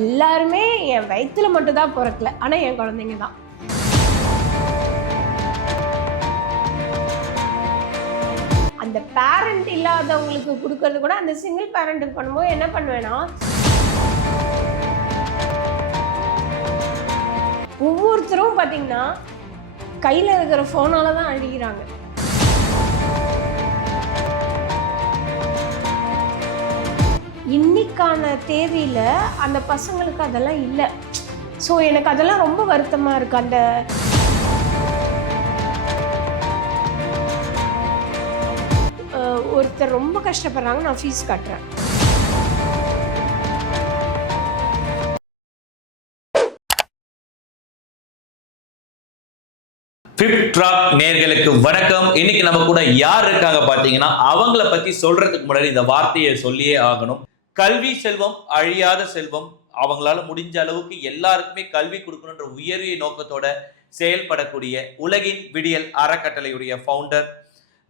எல்லாருமே என் வயிற்றுல மட்டும்தான் பிறக்கல. ஆனால் என் குழந்தைங்க தான். அந்த பேரண்ட் இல்லாதவங்களுக்கு கொடுக்கறது கூட அந்த சிங்கிள் பேரண்ட்டுக்கு பண்ணும்போது என்ன பண்ணுவேன்னா ஒவ்வொருத்தரும் பார்த்தீங்கன்னா கையில் இருக்கிற ஃபோனால தான் அழிகிறாங்க. இன்னைக்கான தேதியில் அந்த பசங்களுக்கு அதெல்லாம் இல்லை. ஸோ எனக்கு அதெல்லாம் ரொம்ப வருத்தமாக இருக்குது அந்த ஒருத்தர் ரொம்ப கஷ்டப்படுறாங்க நான் ஃபீஸ் கட்டுறேன். ஃபிப் ட்ராக் நேர்களுக்கு வணக்கம். இன்னைக்கு நம்ம கூட யார் இருக்காங்க பாத்தீங்கன்னா அவங்கள பத்தி சொல்றதுக்கு முன்னாடி இந்த வார்த்தையை சொல்லியே ஆகணும். கல்வி செல்வம் அழியாத செல்வம் அவங்களால முடிஞ்ச அளவுக்கு எல்லாருக்குமே கல்வி கொடுக்கணுன்ற உயரிய நோக்கத்தோட செயல்படக்கூடிய உலகின் விடியல் அறக்கட்டளையுடைய ஃபவுண்டர்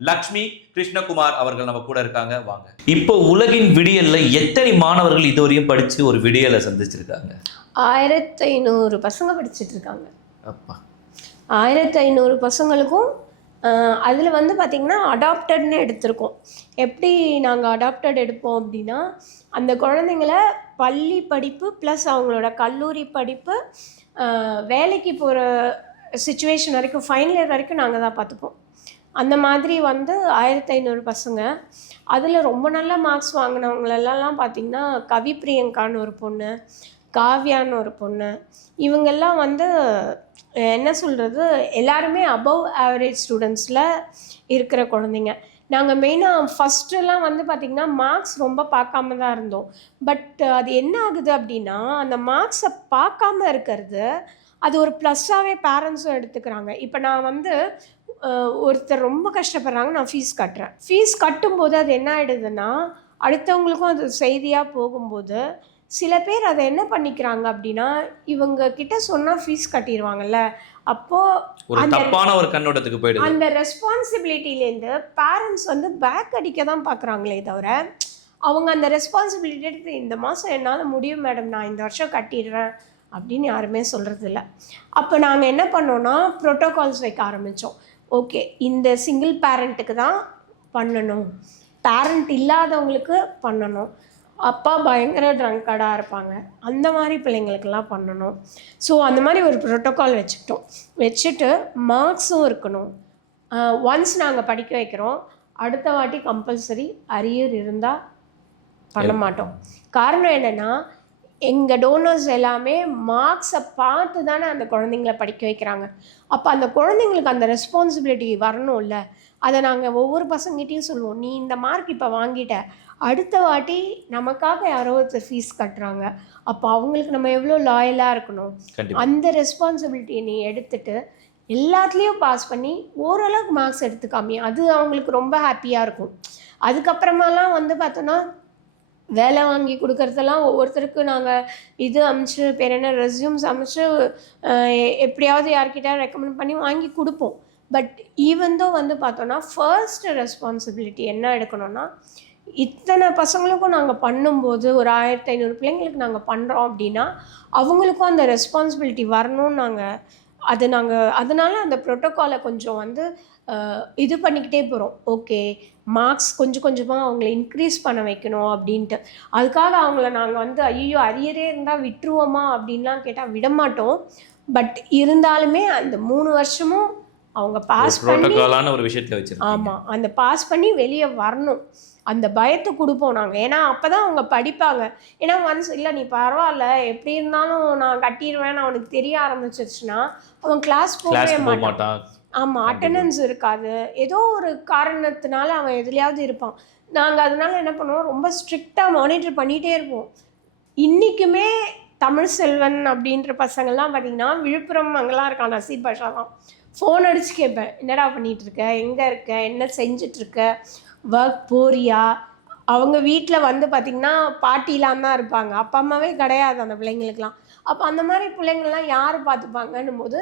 லக்ஷ்மி கிருஷ்ணகுமார் அவர்கள் நம்ம கூட இருக்காங்க. வாங்க. இப்போ உலகின் விடியல்ல எத்தனை மாணவர்கள் இதுவரையும் படிச்சு ஒரு விடியலை சந்திச்சிருக்காங்க? ஆயிரத்தி ஐநூறு பசங்க படிச்சுட்டு இருக்காங்க. அப்பா. ஆயிரத்தி ஐநூறு பசங்களுக்கும் அதில் வந்து பார்த்திங்கன்னா அடாப்டட்னு எடுத்திருக்கோம். எப்படி நாங்கள் அடாப்டட் எடுப்போம் அப்படின்னா அந்த குழந்தைங்கள பள்ளி படிப்பு ப்ளஸ் அவங்களோட கல்லூரி படிப்பு வேலைக்கு போகிற சுச்சுவேஷன் வரைக்கும் ஃபைனல் இயர் வரைக்கும் நாங்கள் தான் பார்த்துப்போம் அந்த மாதிரி வந்து ஆயிரத்தி ஐநூறு பசங்க. அதில் ரொம்ப நல்ல மார்க்ஸ் வாங்கினவங்களெல்லாம் பார்த்திங்கன்னா கவி பிரியங்கான்னு ஒரு பொண்ணு. காவ்யான்னு ஒரு பொண்ணு. இவங்கெல்லாம் வந்து என்ன சொல்கிறது எல்லாருமே அபவ் ஆவரேஜ் ஸ்டூடெண்ட்ஸில் இருக்கிற குழந்தைங்க. நாங்கள் மெயினாக ஃபஸ்ட்டுலாம் வந்து பார்த்திங்கன்னா மார்க்ஸ் ரொம்ப பார்க்காம தான் இருந்தோம். பட் அது என்ன ஆகுது அப்படின்னா அந்த மார்க்ஸை பார்க்காம இருக்கிறது அது ஒரு ப்ளஸ்ஸாகவே பேரண்ட்ஸும் எடுத்துக்கிறாங்க. இப்போ நான் வந்து ஒருத்தர் ரொம்ப கஷ்டப்படுறாங்க நான் ஃபீஸ் கட்டுறேன். ஃபீஸ் கட்டும்போது அது என்ன ஆகிடுதுன்னா அடுத்தவங்களுக்கும் அது செய்தியாக போகும்போது சில பேர் அதை என்ன பண்ணிக்கிறாங்க அப்படின்னா இவங்க கிட்ட சொன்னால் ஃபீஸ் கட்டிடுவாங்கல்ல அப்போது ஒரு தப்பான ஒரு கண்ணோட்டத்துக்கு போயிடுது. அந்த ரெஸ்பான்சிபிலிட்டிலேருந்து பேரண்ட்ஸ் வந்து பேக் அடிக்க தான் பார்க்குறாங்களே தவிர அவங்க அந்த ரெஸ்பான்சிபிலிட்டி எடுத்து இந்த மாதம் என்னால் முடியும் மேடம் நான் இந்த வருஷம் கட்டிடுறேன் அப்படின்னு யாருமே சொல்கிறது இல்லை அப்போ நாங்கள் என்ன பண்ணோன்னா ப்ரோட்டோகால்ஸ் வைக்க ஆரம்பித்தோம் ஓகே இந்த சிங்கிள் பேரண்ட்டுக்கு தான் பண்ணணும். பேரண்ட் இல்லாதவங்களுக்கு பண்ணணும். அப்பா பயங்கர ட்ரங்கடாக இருப்பாங்க. அந்த மாதிரி பிள்ளைங்களுக்கெல்லாம் பண்ணணும். ஸோ அந்த மாதிரி ஒரு ப்ரோட்டோகால் வச்சுக்கிட்டோம். வச்சுட்டு மார்க்ஸும் இருக்கணும். ஒன்ஸ் நாங்கள் படிக்க வைக்கிறோம் அடுத்த வாட்டி கம்பல்சரி அரியர் இருந்தால் பண்ண மாட்டோம். காரணம் என்னென்னா எங்கள் டோனர்ஸ் எல்லாமே மார்க்ஸை பார்த்து தானே அந்த குழந்தைங்கள படிக்க வைக்கிறாங்க. அப்போ அந்த குழந்தைங்களுக்கு அந்த ரெஸ்பான்சிபிலிட்டி வரணும்ல. அதை நாங்கள் ஒவ்வொரு பசங்கிட்டையும் சொல்லுவோம். நீ இந்த மார்க் இப்போ வாங்கிட்ட. அடுத்த வாட்டி நமக்காக யாரோ ஒருத்தர் ஃபீஸ் கட்டுறாங்க. அப்போ அவங்களுக்கு நம்ம எவ்வளோ லாயலாக இருக்கணும்? அந்த ரெஸ்பான்சிபிலிட்டியை நீ எடுத்துட்டு எல்லாத்துலேயும் பாஸ் பண்ணி ஓரளவுக்கு மார்க்ஸ் எடுத்துக்காமி அது அவங்களுக்கு ரொம்ப ஹாப்பியாக இருக்கும். அதுக்கப்புறமாலாம் வந்து பார்த்தோன்னா வேலை வாங்கி கொடுக்கறதெல்லாம் ஒவ்வொருத்தருக்கு நாங்கள் இது அமைச்சு பேர் என்ன ரெஸ்யூம்ஸ் அமைச்சு எப்படியாவது யார்கிட்ட ரெக்கமெண்ட் பண்ணி வாங்கி கொடுப்போம். பட் ஈவன் வந்து பார்த்தோன்னா ஃபர்ஸ்ட் ரெஸ்பான்சிபிலிட்டி என்ன எடுக்கணும்னா இத்தனை பசங்களுக்கும் நாங்கள் பண்ணும்போது ஒரு ஆயிரத்தி ஐநூறு பிள்ளைங்களுக்கு நாங்கள் பண்ணுறோம் அப்படின்னா அவங்களுக்கும் அந்த ரெஸ்பான்சிபிலிட்டி வரணும்னு நாங்கள் அது நாங்கள் அதனால அந்த ப்ரோட்டோக்காலை கொஞ்சம் வந்து இது பண்ணிக்கிட்டே போகிறோம் ஓகே மார்க்ஸ் கொஞ்சம் கொஞ்சமாக அவங்கள இன்க்ரீஸ் பண்ண வைக்கணும் அப்படின்ட்டு. அதுக்காக அவங்கள நாங்கள் வந்து ஐயோ அரியரே இருந்தால் விட்டுருவோமா அப்படின்லாம் கேட்டால் விடமாட்டோம். பட் இருந்தாலுமே அந்த மூணு வருஷமும் அவங்க பாஸ் பண்ணி ஒரு விஷயத்தை வச்சிருக்கோம் ஆமாம் அந்த பாஸ் பண்ணி வெளியே வரணும். அந்த பயத்தை கொடுப்போம் நாங்கள் ஏன்னா அப்போ தான் அவங்க படிப்பாங்க. ஏன்னா ஒன்ஸ் இல்லை நீ பரவாயில்ல எப்படி இருந்தாலும் நான் கட்டிடுவேன் அவனுக்கு தெரிய ஆரம்பிச்சிருச்சுன்னா அவன் கிளாஸ் போகவே மாட்டான். ஆமாம் அட்டண்டன்ஸ் இருக்காது. ஏதோ ஒரு காரணத்தினால அவன் எதுலையாவது இருப்பான். நாங்கள் அதனால என்ன பண்ணுவோம்? ரொம்ப ஸ்ட்ரிக்டாக மானிட்டர் பண்ணிகிட்டே இருப்போம். இன்றைக்குமே தமிழ் செல்வன் அப்படின்ற பசங்கள்லாம் பார்த்தீங்கன்னா விழுப்புரம் அங்கெல்லாம் இருக்கான் நசீர் பாஷாலாம் ஃபோன் அடித்து கேட்பேன். என்னடா பண்ணிட்டு இருக்க? எங்கே இருக்க? என்ன செஞ்சுட்டு இருக்க? ஒர்க் போறியா? அவங்க வீட்டில் வந்து பார்த்திங்கன்னா பாட்டிலாம் தான் இருப்பாங்க. அப்பா அம்மாவே கிடையாது அந்த பிள்ளைங்களுக்குலாம் அப்போ அந்த மாதிரி பிள்ளைங்கள்லாம் யார் பார்த்துப்பாங்கன்னும் போது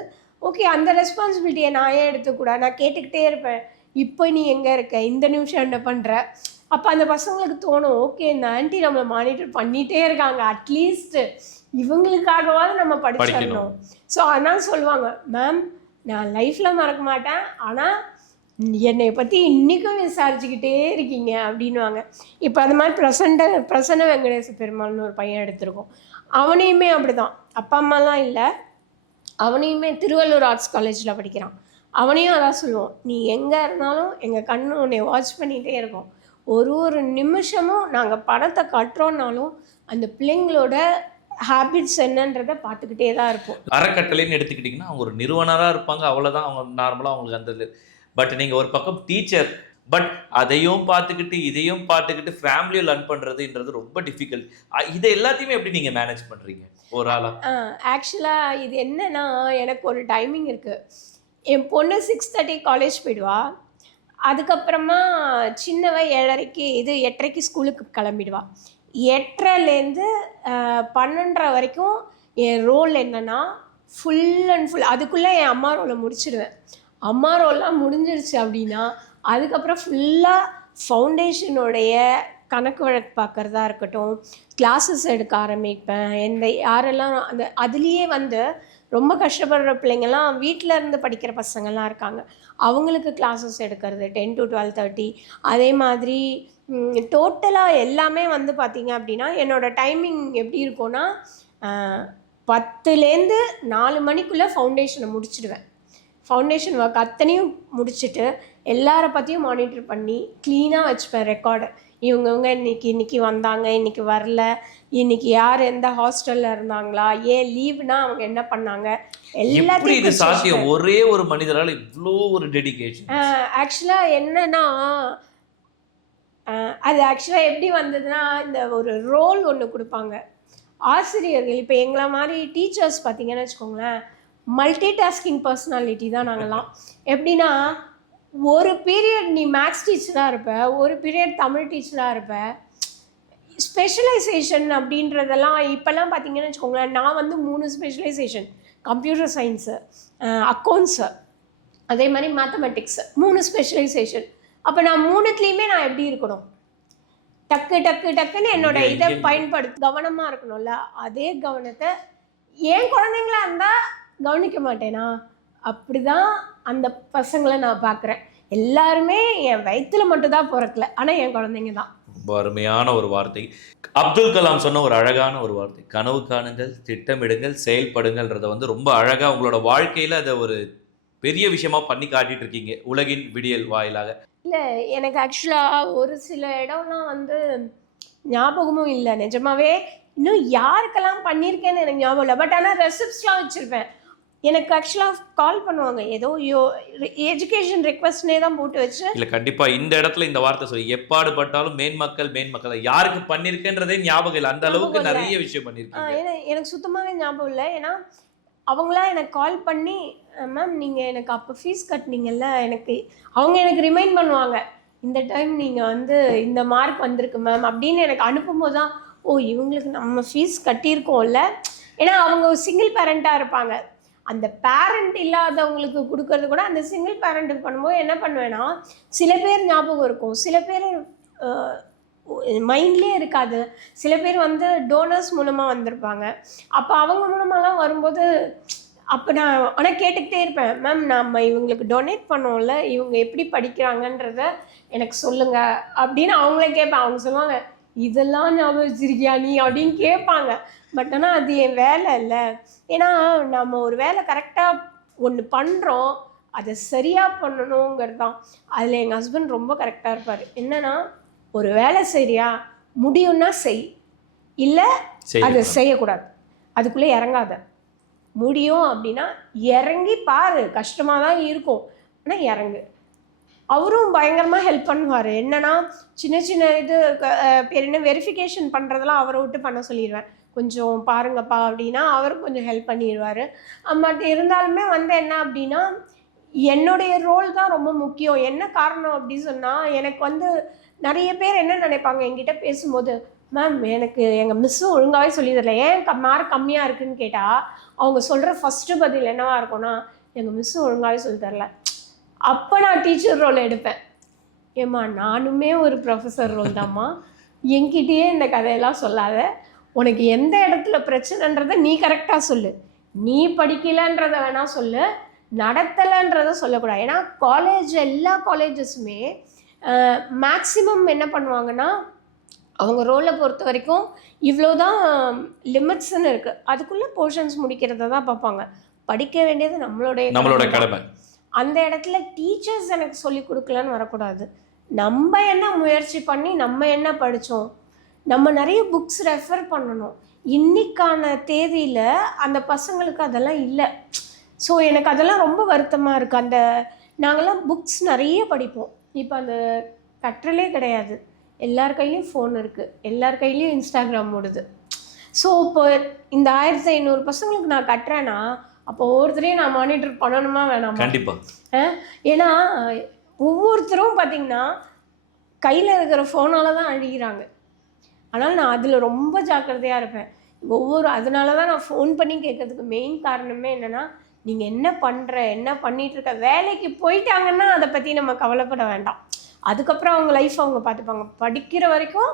ஓகே அந்த ரெஸ்பான்சிபிலிட்டியை நான் ஏன் எடுத்துக்கூடாது நான் கேட்டுக்கிட்டே இருப்பேன். இப்போ நீ எங்கே இருக்க? இந்த நிமிஷம் என்ன பண்ணுற அப்போ அந்த பசங்களுக்கு தோணும் ஓகே இந்த ஆன்ட்டி நம்மளை மானிட்டர் பண்ணிகிட்டே இருக்காங்க. அட்லீஸ்ட் இவங்களுக்காகவாவது நம்ம படிச்சிடணும். ஸோ அதனால சொல்லுவாங்க மேம் நான் லைஃப்பில் மறக்க மாட்டேன். ஆனால் என்னை பற்றி இன்றைக்கும் விசாரிச்சுக்கிட்டே இருக்கீங்க அப்படின்வாங்க இப்போ அது மாதிரி பிரசண்ட பிரசன்ன வெங்கடேச பெருமாள்னு ஒரு பையன் எடுத்திருக்கோம். அவனையுமே அப்படிதான். அப்பா அம்மாலாம் இல்லை. அவனையுமே திருவள்ளூர் ஆர்ட்ஸ் காலேஜில் படிக்கிறான். அவனையும் அதான் சொல்லுவோம். நீ எங்கே இருந்தாலும் எங்கள் கண்ணு உன்னை வாட்ச் பண்ணிகிட்டே இருக்கும். ஒரு ஒரு நிமிஷமும் நாங்கள் படத்தை கட்டுறோன்னாலும் அந்த பிள்ளைங்களோட ஹேபிட்ஸ் என்னன்றதை பார்த்துக்கிட்டே தான் இருப்போம். அறக்கட்டளைன்னு எடுத்துக்கிட்டிங்கன்னா அவங்க ஒரு நிறுவனராக இருப்பாங்க. அவ்வளோதான் அவங்க நார்மலாக அவங்களுக்கு அந்த பட் நீங்கள் ஒரு பக்கம் டீச்சர் பட் அதையும் பார்த்துக்கிட்டு இதையும் பார்த்துக்கிட்டு ஃபேமிலியை லேர்ன் பண்ணுறதுன்றது ரொம்ப டிஃபிகல்ட் இதை எல்லாத்தையுமே எப்படி நீங்கள் மேனேஜ் பண்ணுறீங்க ஒரு ஆளாக ஆக்சுவலாக இது என்னன்னா எனக்கு ஒரு டைமிங் இருக்குது என் பொண்ணு சிக்ஸ் தேர்ட்டி காலேஜ் போயிடுவா. அதுக்கப்புறமா சின்னவ ஏழரைக்கு இது எட்டரைக்கு ஸ்கூலுக்கு கிளம்பிடுவா. எட்டரைலேருந்து பன்னெண்டரை வரைக்கும் என் ரோல் என்னன்னா ஃபுல் அண்ட் ஃபுல் அதுக்குள்ளே என் அம்மா ரோலை முடிச்சிடுவேன் அம்மா ரோல்லாம் முடிஞ்சிருச்சு அப்படின்னா அதுக்கப்புறம் ஃபுல்லாக ஃபவுண்டேஷனுடைய கணக்கு வழக்கு பார்க்குறதா இருக்கட்டும் கிளாஸஸ் எடுக்க ஆரம்பிப்பேன். எந்த யாரெல்லாம் அந்த அதுலேயே வந்து ரொம்ப கஷ்டப்படுற பிள்ளைங்கள்லாம் வீட்டில் இருந்து படிக்கிற பசங்கள்லாம் இருக்காங்க. அவங்களுக்கு கிளாஸஸ் எடுக்கிறது டென் டு டுவெல் தேர்ட்டி அதே மாதிரி டோட்டலாக எல்லாமே வந்து பார்த்திங்க அப்படின்னா என்னோடய டைமிங் எப்படி இருக்கும்னா பத்துலேருந்து நாலு மணிக்குள்ளே ஃபவுண்டேஷனை முடிச்சிடுவேன். ஃபவுண்டேஷன் ஒர்க் அத்தனையும் முடிச்சுட்டு எல்லார பற்றியும் மானிட்டர் பண்ணி க்ளீனாக வச்சுப்பேன் ரெக்கார்டு இவங்கவுங்க இன்னைக்கு இன்னைக்கு வந்தாங்க இன்னைக்கு வரல இன்னைக்கு யார் எந்த ஹாஸ்டலில் இருந்தாங்களா ஏன் லீவ்னா அவங்க என்ன பண்ணாங்க எல்லாத்தையும் இது சாத்தியம்? ஒரே ஒரு மனிதரால் இவ்வளோ ஒரு டெடிகேஷன் ஆக்சுவலாக என்னன்னா அது ஆக்சுவலாக எப்படி வந்ததுன்னா இந்த ஒரு ரோல் ஒன்று கொடுப்பாங்க. ஆசிரியர்கள் இப்போ எங்களை மாதிரி டீச்சர்ஸ் பார்த்தீங்கன்னு வச்சுக்கோங்களேன் மல்டி டாஸ்கிங் பர்சனாலிட்டி தான் நாங்கள்லாம் எப்படின்னா ஒரு பீரியட் நீ மேக்ஸ் டீச்சராக இருப்ப ஒரு பீரியட் தமிழ் டீச்சராக இருப்ப. ஸ்பெஷலைசேஷன் அப்படின்றதெல்லாம் இப்போல்லாம் பார்த்தீங்கன்னு வச்சுக்கோங்களேன் நான் வந்து மூணு ஸ்பெஷலைசேஷன் கம்ப்யூட்டர் சயின்ஸு அக்கௌண்ட்ஸு அதே மாதிரி மேத்தமெட்டிக்ஸ் மூணு ஸ்பெஷலைசேஷன் அப்போ நான் மூணுத்துலேயுமே நான் எப்படி இருக்கணும்? டக்கு டக்கு டக்குன்னு என்னோட இதை பயன்படுத்தி கவனமாக இருக்கணும்ல. அதே கவனத்தை ஏன் குழந்தைங்களா இருந்தால் கவனிக்க மாட்டேனா? அப்படிதான் அந்த பசங்களை நான் பார்க்குறேன். எல்லாருமே என் வயித்துல மட்டும் தான் பிறக்கல. ஆனால் என் குழந்தைங்க தான் ரொம்ப அருமையான ஒரு வார்த்தை. அப்துல் கலாம் சொன்ன ஒரு அழகான ஒரு வார்த்தை. கனவு காணுங்கள் திட்டமிடுங்கள் செயல்படுங்கள்ன்றத வந்து ரொம்ப அழகா உங்களோட வாழ்க்கையில அதை ஒரு பெரிய விஷயமா பண்ணி காட்டிட்டு இருக்கீங்க. உலகின் விடியல் வாயிலாக. இல்லை எனக்கு ஆக்சுவலாக ஒரு சில இடம்லாம் வந்து ஞாபகமும் இல்லை. நிஜமாவே இன்னும் யாருக்கெல்லாம் பண்ணியிருக்கேன்னு எனக்கு ஞாபகம் இல்லை. பட் ஆனால் ரெசிப்ட்ஸ்லாம் வச்சுருப்பேன். எனக்கு ஆக்சுவலாக கால் பண்ணுவாங்க. ஏதோ யோ எஜுகேஷன் ரெக்வஸ்ட்னே தான் போட்டு வச்சு. இல்ல கண்டிப்பா இந்த இடத்துல இந்த வார்த்தை சொல்லி. எப்பாடு பட்டாலும் மேன்மக்கள் மேன்மக்கள் யாருக்கு பண்ணிருக்கேன்றதே ஞாபகம் இல்லை. அந்த அளவுக்கு. நிறைய விஷயம் ஆ, பண்ணிருக்கீங்க ஏன்னா எனக்கு சுத்தமாகவே ஞாபகம் இல்லை. ஏன்னா அவங்களா எனக்கு கால் பண்ணி மேம் நீங்கள் எனக்கு அப்போ ஃபீஸ் கட்டினீங்கல்ல. எனக்கு அவங்க எனக்கு ரிமைண்ட் பண்ணுவாங்க. இந்த டைம் நீங்கள் வந்து இந்த மார்க் வந்திருக்கு மேம் அப்படின்னு எனக்கு அனுப்பும்போது தான் ஓ இவங்களுக்கு நம்ம ஃபீஸ் கட்டியிருக்கோம்ல. ஏன்னா அவங்க சிங்கிள் பேரண்ட்டாக இருப்பாங்க. அந்த பேரண்ட் இல்லாதவங்களுக்கு கொடுக்கறது கூட அந்த சிங்கிள் பேரண்ட்டுக்கு பண்ணும்போது என்ன பண்ணுவேன்னா சில பேர் ஞாபகம் இருக்கும். சில பேர் மைண்ட்லேயே இருக்காது. சில பேர் வந்து டோனர்ஸ் மூலமாக வந்திருப்பாங்க. அப்போ அவங்க மூலமாகலாம் வரும்போது அப்போ நான் ஆனால் கேட்டுக்கிட்டே இருப்பேன். மேம் நம்ம இவங்களுக்கு டொனேட் பண்ணோம்ல இவங்க எப்படி படிக்கிறாங்கன்றத எனக்கு சொல்லுங்கள் அப்படின்னு அவங்களே கேட்பேன். அவங்க சொல்லுவாங்க இதெல்லாம் ஞாபகம் வச்சிருக்கியா நீ? அப்படின்னு கேட்பாங்க. பட் ஆனால் அது என் வேலை இல்லை. ஏன்னா நம்ம ஒரு வேலை கரெக்டாக ஒன்று பண்ணுறோம் அதை சரியாக பண்ணணுங்கிறது தான் அதில் எங்கள் ஹஸ்பண்ட் ரொம்ப கரெக்டாக இருப்பார். என்னன்னா ஒரு வேலை சரியா முடியும்னா செய். இல்லை அதை செய்யக்கூடாது. அதுக்குள்ளே இறங்காத. முடியும் அப்படின்னா இறங்கி பாரு. கஷ்டமாக தான் இருக்கும். ஆனால் இறங்கு. அவரும் பயங்கரமாக ஹெல்ப் பண்ணுவார். என்னன்னா சின்ன சின்ன இது பேர் என்ன? வெரிஃபிகேஷன் பண்ணுறதெல்லாம் அவரை விட்டு பண்ண சொல்லிடுவேன் கொஞ்சம் பாருங்கப்பா அப்படின்னா அவரும் கொஞ்சம் ஹெல்ப் பண்ணிடுவார். பட் இருந்தாலுமே வந்து என்ன அப்படின்னா என்னுடைய ரோல் தான் ரொம்ப முக்கியம். என்ன காரணம் அப்படி சொன்னால் எனக்கு வந்து நிறைய பேர் என்ன நினைப்பாங்க என்கிட்ட பேசும்போது மேம் எனக்கு எங்கள் மிஸ்ஸும் ஒழுங்காகவே சொல்லி தரல ஏன் க மார்க் கம்மியாக இருக்குன்னு கேட்டால் அவங்க சொல்கிற ஃபஸ்ட்டு பதில் என்னவாக இருக்கும்னா எங்கள் மிஸ்ஸும் ஒழுங்காகவே சொல்லித்தரல. அப்போ நான் டீச்சர் ரோல் எடுப்பேன். ஏம்மா நானுமே ஒரு ப்ரொஃபஸர் ரோல் தாம்மா. என்கிட்டயே இந்த கதையெல்லாம் சொல்லாத. உனக்கு எந்த இடத்துல பிரச்சனைன்றதை நீ கரெக்டாக சொல்லு. நீ படிக்கலைன்றத வேணா சொல்லு. நடத்தலைன்றதை சொல்லக்கூடாது. ஏன்னா காலேஜ் எல்லா காலேஜஸுமே மேக்ஸிமம் என்ன பண்ணுவாங்கன்னா அவங்க ரோலை பொறுத்த வரைக்கும் இவ்வளோ தான் லிமிட்ஸ்னு இருக்குது அதுக்குள்ளே போர்ஷன்ஸ் முடிக்கிறத தான் பார்ப்பாங்க. படிக்க வேண்டியது நம்மளுடைய நம்மளோட. கடமை. அந்த இடத்துல டீச்சர்ஸ் எனக்கு சொல்லி கொடுக்கலன்னு வரக்கூடாது. நம்ம என்ன முயற்சி பண்ணி நம்ம என்ன படித்தோம் நம்ம நிறைய புக்ஸ் ரெஃபர் பண்ணணும். இன்னைக்கான தேதியில் அந்த பசங்களுக்கு அதெல்லாம் இல்லை. ஸோ எனக்கு அதெல்லாம் ரொம்ப வருத்தமாக இருக்குது அந்த நாங்கள்லாம் புக்ஸ் நிறைய படிப்போம். இப்போ அந்த கற்றலே கிடையாது. எல்லார் கையிலையும் ஃபோன் இருக்குது எல்லார் கையிலையும் இன்ஸ்டாகிராம் ஓடுது. ஸோ இப்போ இந்த ஆயிரத்தி ஐநூறு பசங்களுக்கு நான் கட்டுறேன்னா அப்போ ஒவ்வொருத்தரையும் நான் மானிட்டர் பண்ணணுமா வேணாமா? கண்டிப்பா. அஹ் ஏன்னா ஒவ்வொருத்தரும் பார்த்தீங்கன்னா கையில் இருக்கிற ஃபோனால தான் அழிகிறாங்க ஆனால் நான் அதில் ரொம்ப ஜாக்கிரதையாக இருப்பேன். ஒவ்வொரு அதனால தான் நான் ஃபோன் பண்ணி கேட்கறதுக்கு மெயின் காரணமே என்னென்னா நீங்கள் என்ன பண்ணுற என்ன பண்ணிகிட்ருக்க வேலைக்கு போயிட்டாங்கன்னா அதை பற்றி நம்ம கவலைப்பட வேண்டாம். அதுக்கப்புறம் அவங்க லைஃப் அவங்க பார்த்துப்பாங்க படிக்கிற வரைக்கும்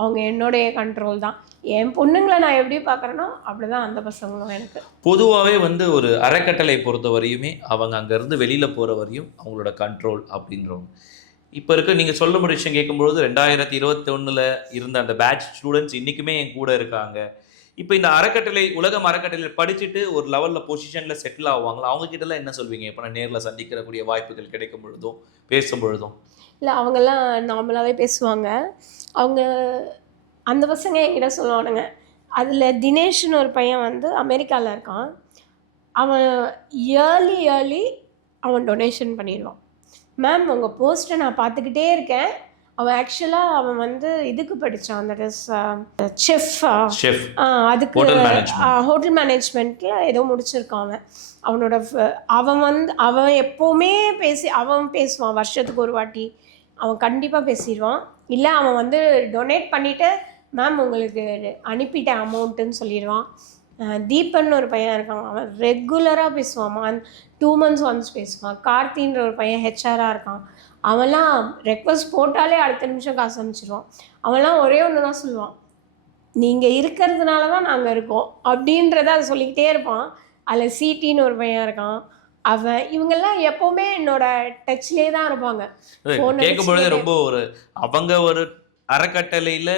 அவங்க என்னுடைய கண்ட்ரோல் தான். என் பொண்ணுங்களை நான் எப்படி பார்க்குறேனோ அப்படி தான் அந்த பசங்களும் எனக்கு. பொதுவாகவே வந்து ஒரு அறக்கட்டளை பொறுத்த வரையுமே அவங்க அங்கேருந்து வெளியில் போகிற வரையும் அவங்களோட கண்ட்ரோல் அப்படின்றவங்க. இப்போ இருக்க நீங்கள் சொல்ல முடிய விஷயம் கேட்கும்பொழுது ரெண்டாயிரத்தி இருபத்தொன்னில் இருந்த அந்த பேட்ச் ஸ்டூடெண்ட்ஸ் இன்றைக்குமே என் கூட இருக்காங்க. இப்போ இந்த அறக்கட்டளை உலகம் அறக்கட்டளை படிச்சுட்டு ஒரு லெவலில் பொசிஷனில் செட்டில் ஆவாங்களா? அவங்க கிட்டலாம் என்ன சொல்வீங்க? இப்போ நான் நேரில் சந்திக்கிறக்கூடிய வாய்ப்புகள் கிடைக்கும் பொழுதும் பேசும் பொழுதும்? இல்லை அவங்கெல்லாம் நார்மலாகவே பேசுவாங்க. அவங்க அந்த பசங்க என்கிட்ட சொல்லுவானுங்க. அதில் தினேஷ்னு ஒரு பையன் வந்து அமெரிக்காவில் இருக்கான். அவன் இயர்லி இயர்லி அவன் டொனேஷன் பண்ணிடுவான். மேம் உங்கள் போஸ்ட்டை நான் பார்த்துக்கிட்டே இருக்கேன். அவன் ஆக்சுவலாக அவன் வந்து இதுக்கு படித்தான் அந்த செஃப் ஷெஃப் ஆ, அதுக்கு. ஹோட்டல் மேனேஜ்மெண்ட்டில் ஏதோ முடிச்சிருக்கான் அவன். அவனோட அவன் வந்து அவன் எப்போவுமே பேசி அவன் பேசுவான். வருஷத்துக்கு ஒரு வாட்டி அவன் கண்டிப்பாக பேசிடுவான். இல்லை அவன் வந்து டொனேட் பண்ணிவிட்டு மேம் உங்களுக்கு அனுப்பிட்டேன் அமௌண்ட்டுன்னு சொல்லிடுவான். தீபன் ஒரு பையன் இருக்கான். அவன் ரெகுலராக பேசுவான். டூ மந்த்ஸ் ஒன்ஸ் பேசுவான். கார்த்தின்ற ஒரு பையன் ஹெச்ஆராக இருக்கான். அவன்லாம் ரெக்வஸ்ட் போட்டாலே அடுத்த நிமிஷம் காசு அனுப்பிச்சிடுவான் அவன்லாம் ஒரே ஒன்று தான் சொல்லுவான். நீங்கள் இருக்கிறதுனால தான் நாங்கள் இருக்கோம். அப்படின்றத அதை சொல்லிக்கிட்டே இருப்பான். அதில் சிடின்னு ஒரு பையன் இருக்கான். அவன் இவங்கெல்லாம் எப்போவுமே என்னோட டச்லேயே தான் இருப்பாங்க. ரொம்ப ஒரு அவங்க ஒரு அறக்கட்டளையில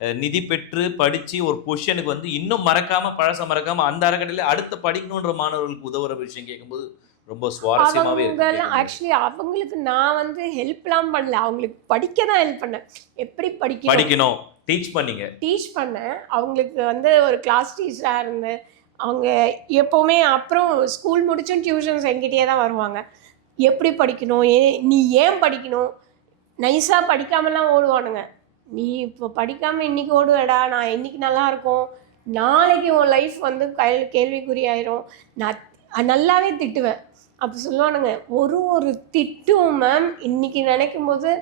நிதி பெற்று படிச்சு ஒரு பொசிஷனுக்கு வந்து இன்னும் மறக்காம பழச மறக்காம அந்த அறக்கட்டளையில அடுத்து படிக்கணுன்ற மாணவர்களுக்கு உதவுற விஷயம் கேட்கும்போது ரொம்ப சுவாரஸ்யமாவே அவங்கெல்லாம் இருக்கு ஆக்சுவலி அவங்களுக்கு நான் வந்து ஹெல்ப்லாம் பண்ணல. அவங்களுக்கு படிக்க தான் ஹெல்ப் பண்ணேன். எப்படி படிக்கணும்? படிக்கணும். டீச் பண்ணீங்க. டீச் பண்ணேன். அவங்களுக்கு வந்து ஒரு கிளாஸ் டீச்சராக இருந்தேன் அவங்க எப்போவுமே அப்புறம் ஸ்கூல் முடிச்சும் டியூஷன்ஸ் என்கிட்டயே தான் வருவாங்க. எப்படி படிக்கணும்? ஏ நீ ஏன் படிக்கணும்? நைஸாக படிக்காமலாம் ஓடுவானுங்க. நீ இப்போ படிக்காமல் இன்றைக்கி ஓடுவேடா நான் இன்னைக்கு நல்லா இருக்கும். நாளைக்கு உன் லைஃப் வந்து கல் கேள்விக்குறி ஆயிரும். நான் நல்லாவே திட்டுவேன். அப்போ சொல்லுவானுங்க. ஒரு ஒரு திட்டும் மேம் இன்னைக்கு நினைக்கும் போது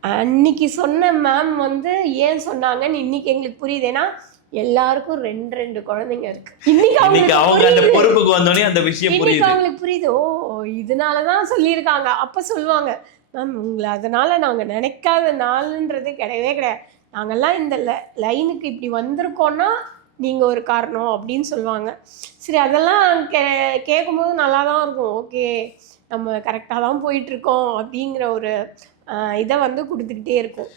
அன்னைக்கு சொன்ன மேம் வந்து ஏன் சொன்னாங்கன்னு இன்னைக்கு எங்களுக்கு புரியுது. ஏன்னா எல்லாருக்கும் ரெண்டு ரெண்டு குழந்தைங்க இருக்கு. இன்னைக்கு அவங்க அந்த புரியுது. பொறுப்புக்கு வந்தோடனே அந்த விஷயம் அவங்களுக்கு புரியுது. ஓ இதனால தான் சொல்லியிருக்காங்க. அப்போ சொல்லுவாங்க. மேம் உங்களை அதனால் நாங்கள் நினைக்காத நாளுன்றது கிடையவே கிடையாது. நாங்கள்லாம் இந்த லைனுக்கு இப்படி வந்திருக்கோன்னா நீங்கள் ஒரு காரணம் அப்படின்னு சொல்லுவாங்க. சரி அதெல்லாம் கே கேட்கும்போது நல்லா தான் இருக்கும். ஓகே நம்ம கரெக்டாக தான் போயிட்டுருக்கோம் அப்படிங்கிற ஒரு இதை வந்து கொடுத்துக்கிட்டே இருக்கும்.